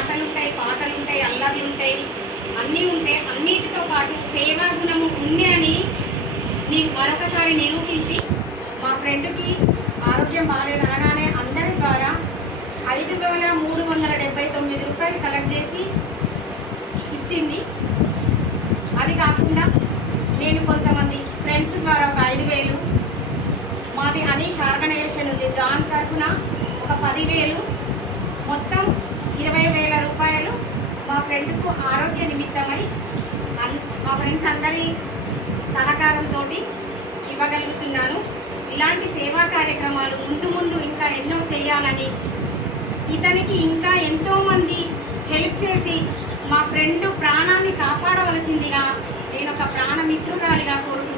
అందులో ఉంటాయి పాటలు ఉంటాయి అల్లర్లు ఉంటాయి అన్నీ ఉంటాయి అన్నిటితో పాటు సేవా గుణము ఉంది అని నీకు మరొకసారి నిరూపించి మా ఫ్రెండ్కి ఆరోగ్యం బాగాలేదు అనగానే అందరి ద్వారా ఐదు వేల మూడు వందల డెబ్బై తొమ్మిది రూపాయలు కలెక్ట్ చేసి ఇచ్చింది. అది కాకుండా నేను కొంతమంది ఫ్రెండ్స్ ద్వారా ఒక ఐదు వేలు మాది అనీష్ ఆర్గనైజేషన్ ఉంది. దాని తరఫున ఒక పదివేలు మొత్తం ఇరవై వేల రూపాయలు మా ఫ్రెండ్కు ఆరోగ్య నిమిత్తమై అన్- మా ఫ్రెండ్స్ అందరి సహకారంతో ఇవ్వగలుగుతున్నాను. ఇలాంటి సేవా కార్యక్రమాలు ముందు ముందు ఇంకా ఎన్నో చేయాలని ఇతనికి ఇంకా ఎంతోమంది హెల్ప్ చేసి మా ఫ్రెండ్ ప్రాణాన్ని కాపాడవలసిందిగా నేను ఒక ప్రాణమిత్రురాలిగా కోరుకుంటున్నాను.